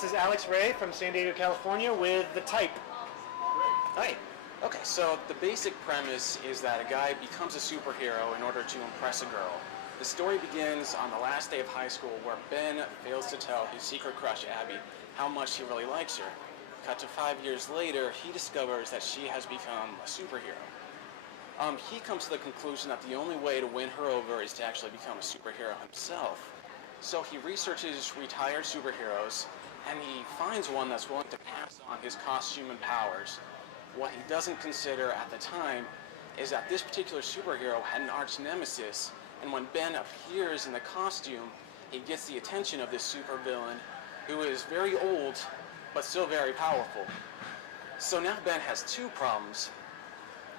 This is Alex Ray from San Diego, California with The Type. Hi. Okay, so the basic premise is that a guy becomes a superhero in order to impress a girl. The story begins on the last day of high school where Ben fails to tell his secret crush Abby how much he really likes her. Cut to 5 years later, he discovers that she has become a superhero. He comes to the conclusion that the only way to win her over is to actually become a superhero himself. So he researches retired superheroes, and he finds one that's willing to pass on his costume and powers. What he doesn't consider at the time is that this particular superhero had an arch nemesis, and when Ben appears in the costume, he gets the attention of this supervillain who is very old, but still very powerful. So now Ben has two problems.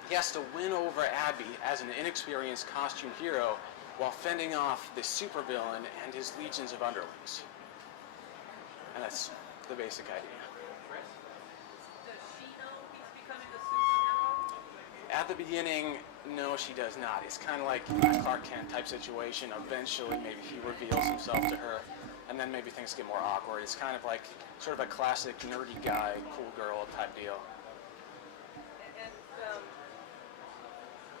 He has to win over Abby as an inexperienced costume hero while fending off this supervillain and his legions of underlings. And that's the basic idea. Does she know he's becoming a superhero? At the beginning, no, she does not. It's kind of like a Clark Kent type situation. Eventually, maybe he reveals himself to her, and then maybe things get more awkward. It's kind of like sort of a classic nerdy guy, cool girl type deal. And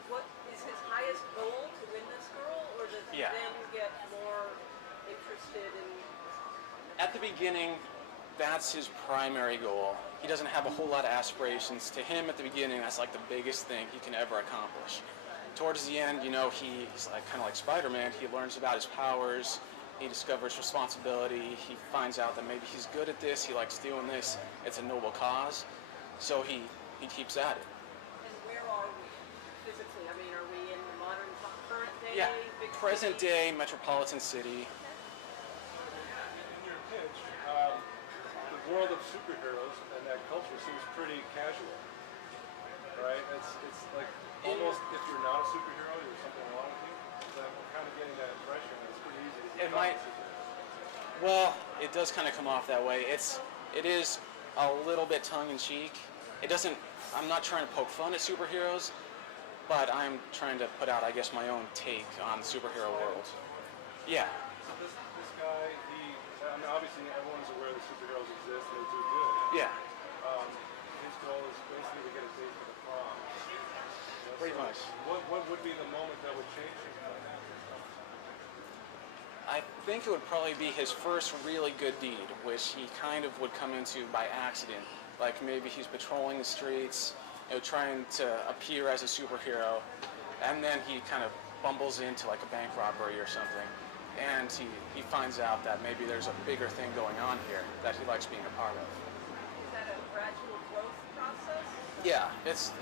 what is his highest goal, to win this girl, or does he Yeah. then get more interested in... At the beginning, that's his primary goal. He doesn't have a whole lot of aspirations. To him, at the beginning, that's like the biggest thing he can ever accomplish. Towards the end, you know, he's like kind of like Spider-Man. He learns about his powers. He discovers responsibility. He finds out that maybe he's good at this. He likes doing this. It's a noble cause. So he keeps at it. And where are we physically? I mean, are we in the modern, current day? Yeah, Big present city? day metropolitan city. In your pitch, the world of superheroes and that culture seems pretty casual, right? It's like almost if you're not a superhero, you're something wrong with you. So I'm kind of getting that impression. It's pretty easy to It become might- a superhero. Well, it does kind of come off that way. It is a little bit tongue-in-cheek. I'm not trying to poke fun at superheroes, but I'm trying to put out, I guess, my own take on the superhero world. Yeah. So this guy, I mean, obviously everyone's aware that superheroes exist and they do good. Yeah, His goal is basically to get a date for the prom. pretty much. What would be the moment that would change him? I think it would probably be his first really good deed, which he kind of would come into by accident. Like maybe he's patrolling the streets, trying to appear as a superhero, and then he kind of bumbles into like a bank robbery or something. And he finds out that maybe there's a bigger thing going on here that he likes being a part of. Is that a gradual growth process? Yeah, it's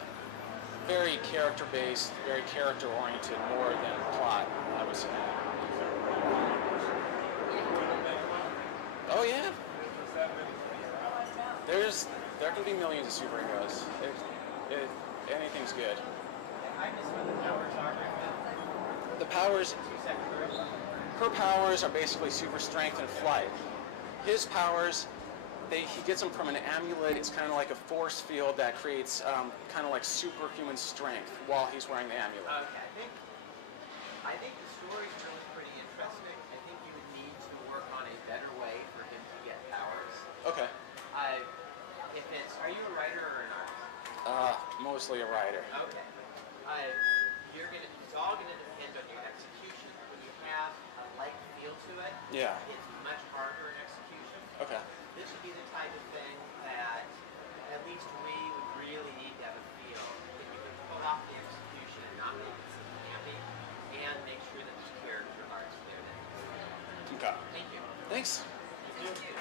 very character-based, very character-oriented, more than plot, I would say. Oh yeah, Does that mean there can be millions of superheroes. Anything's good. I missed what the powers are. The powers, 2 seconds first. her powers are basically super strength and flight. His powers, he gets them from an amulet. It's kind of like a force field that creates kind of like superhuman strength while he's wearing the amulet. Okay, I think the story's really pretty interesting. I think you would need to work on a better way for him to get powers. Okay. Are you a writer or an artist? Mostly a writer. Okay. It's all gonna depend on your execution. When you have a like feel to it, Yeah. it's much harder in execution. Okay. This would be the type of thing that at least we would really need to have a feel that you can pull off the execution and not make it seem campy, and make sure that the character arc's there. Okay. Thank you. Thanks. Thank you.